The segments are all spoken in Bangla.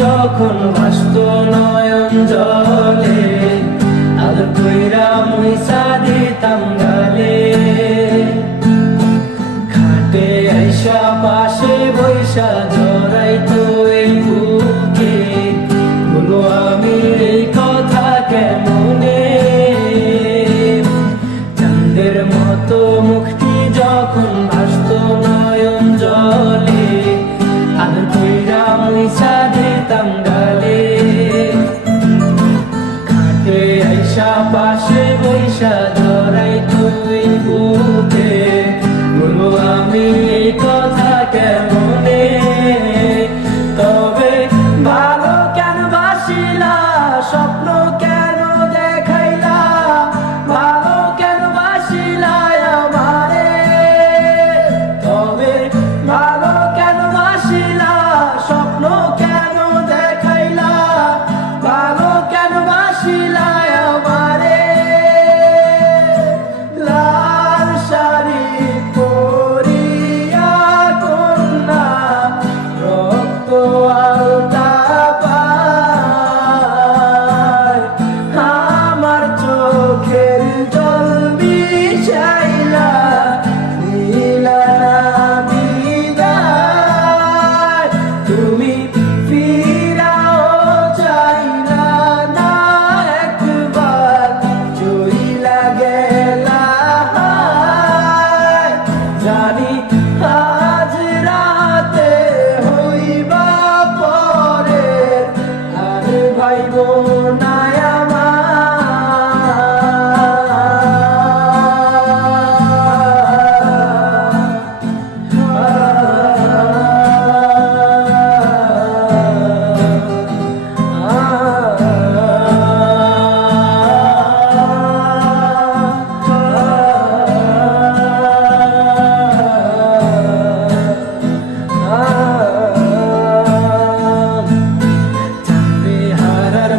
যখন ভাসত নয়ন জলে, আদর কইরা মুইসা দিতাম গালে। খাটে আইসা পাশে বৈশা জড়াইতো এই বুকে, বলো আমি এই কথা কেমনে। চাঁদের মতো মুখটি যখন ভাসত নয়ন জলে, আদর কইরা মুইসা দিতাম গালে। খাটে আইসা পাশে বৈশা জড়াইতো এই বুকে, বলো আমি এই কথা কেমনে। তবে ভালো কেন বাসিলা, স্বপ্ন কেন দেখাইলা, ভালো কেন বাসিলা আমারে। তবে ভালো কেন বাসিলা, স্বপ্ন কেন দেখাইলা, ভালো কেন বাসিলা আমারে। লাল শাড়ি পরিয়া কন্যা, রক্ত আলতা পায়, আমার চোখের জল বিছাইলা দিলা না বিদায়। তুমি ফিরাও চাইলা না একবার, চইলা গেলা। জানি আজ রাতে হইবা পরে, আর ভাইব না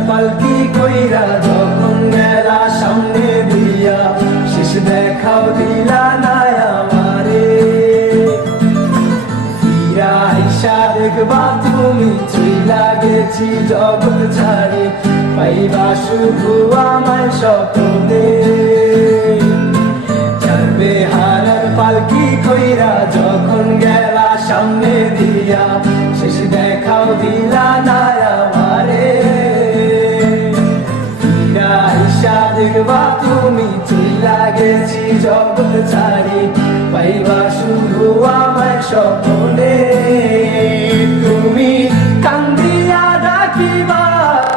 পালকি কইরা যখন গেলা সামনে দিয়া, শেষ দেখাও দিলা না আমারে। ফিরা আইসা দেখবা তুমি চইলা গেছি জগৎ ছাড়ে, পাইবা শুধু আমার স্বপ্নে। ছাড়বে হারার পালকি কইরা যখন গেলা সামনে দিয়া, শেষ দেখাও দিলা না আমারে। দেখবা তুমি চইলা গেছি জগৎ ছাড়ি, পাইবা শুধু আমার স্বপ্নে।